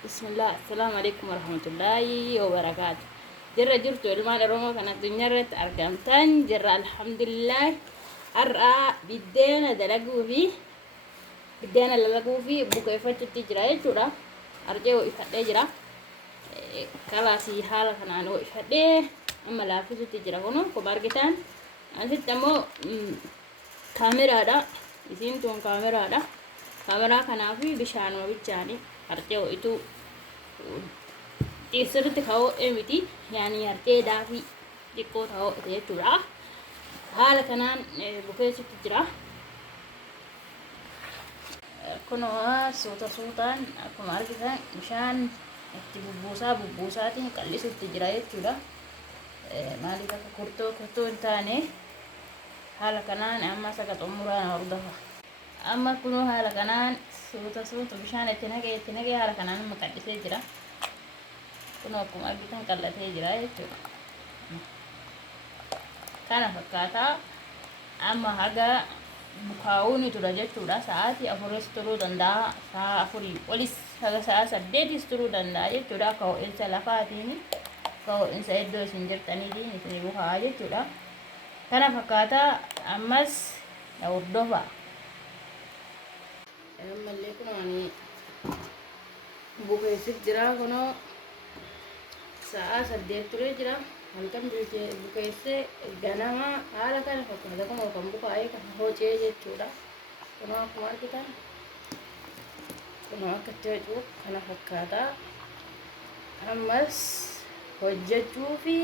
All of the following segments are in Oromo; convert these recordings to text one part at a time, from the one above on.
بسم الله السلام عليكم ورحمة الله وبركاته. جرى جرتو المان روما كانت الدنيا رت أرقامتان جرى الحمد لله. أرى بدينا دلقوا فيه بدينا للقوا فيه بكي فتت تجرى يجرى أرجعوا إفادة جرى كلا سي حالة كان أنا إفادة أما لا فيش تجرى هنا كباركتان أنت تمو كاميرا دا إسين تون كاميرا دا كاميرا كان في بشان وبيجاني أرجعوا إتو sirritti kaa'oo miti yaani hartee daafii xiqqoo ta'oo jechuudha. Haala kanaan bukeessitti jira. Kun suutaan akkuma argitan bishaan itti bubbuusaatiin qal'isutti jira jechuudha. Maaliif akka kurtoo hin taane haala kanaan amma saka xumuraan hordofa. Amma kunoo haala kanaan suuta bishaan itti naqee haala kanaan amma qal'isee jira. Kun akkuma argitan qal'atee jira jechuudha. Kana fakkaataa amma haga bukaa'uun tura jechuudha. Sa'aatii afuris turuu danda'a. Sa'a afurii olis haga sa'a 8 turuu danda'a jechuudha. Akka ho'insa lafaatiin akka ho'insa iddoo isin jirtaniitiin isin bukaa'a jechuudha. Kana fakkaataa ammas hordofa. Ammallee kun ani bukeessif jira kunoo sa'a 8 turee jira. Halkan bukeessee ganama haala kana fakkaata kun kan bukaa'ee kan hocee jechuudha. Kun akkuma argitan kun akka jechuudha kana fakkaata. Ammas hojjechuu fi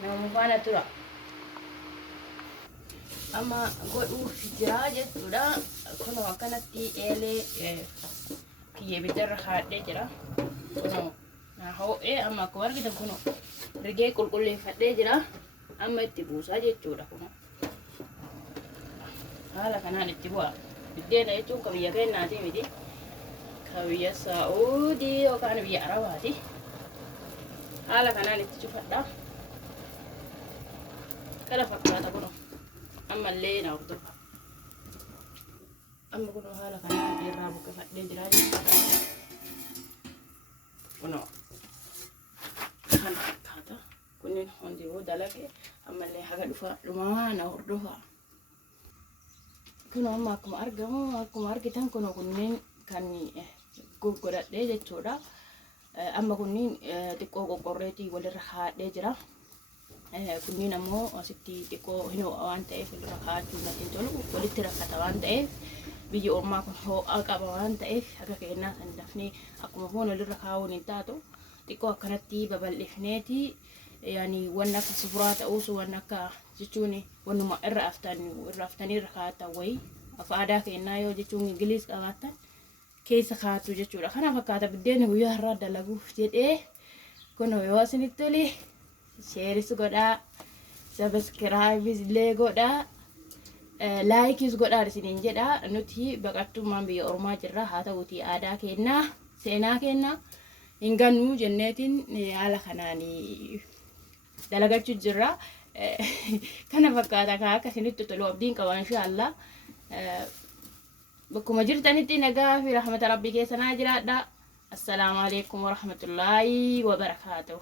nama faana tura. Amma godhuuf jira jechuudha. Kun akkanatti eelee kiyyee bitarra haadhee jira. Kun ho'ee amma akkuma argitan kun rigee qulqulleeffadhee jira. Amma itti buusaa jechuudha kun. Haala kanaan itti bu'a. Biddeena jechuun kan biyya keenyaati miti. Kan biyya Saa'udii yookaan biyya Arabaati. Haala kanaan itti cufadha. Kana fakkaata kun. Ammallee na hordofa. Amma kun haala kanaan irraa buqqifadhee jira jechuudha. Kunoo. Kan fakkaata kunniin hundi yoo dalage ammallee haga dhumaa na hordofa. Kun amma akkuma argitan kun kunniin kan goggodhadhee jechuudha. Amma kunniin xiqqoo qoqqorreetii walirra haadhee jira. Kunniin ammoo asitti xiqqoo hin ho'a waan ta'eef walirra haadhuu natti hin tolu walitti rakkata waan ta'eef biyya ormaa kun ho'aa qaba waan ta'eef akka kennaa kan dafnee akkuma foon walirra kaa'uun hin taatu. Xiqqoo akkanatti babal'ifneeti yaani waan akka sufuraa ta'uus waan akka jechuun wanuma irra aftanii irra kaa'atan wayii akka aadaa keenyaa yoo jechuun ingiliis qabaatan keessa kaa'atu jechuudha. Kana fakkaata biddeena guyyaa har'aa dalaguuf jedhee kun yoo isinitti tole sheeris godhaa sabiskiraayibis illee godhaa laayikis godhaa isiniin jedha. Nuti baqattummaan biyya ormaa jirra haa ta'uutii aadaa keenyaa seenaa keenyaa hin gannu jenneetiin haala kanaan dalagachuu jirra. Kana fakkaata akka isinitti tolu abdiin qaba inshaallah. Bakkuma jirtanitti nagaa fi rahmata rabbii keessanaa jiraadha. Assalaamu alaikum warahmatullaahi wabarakaatuh.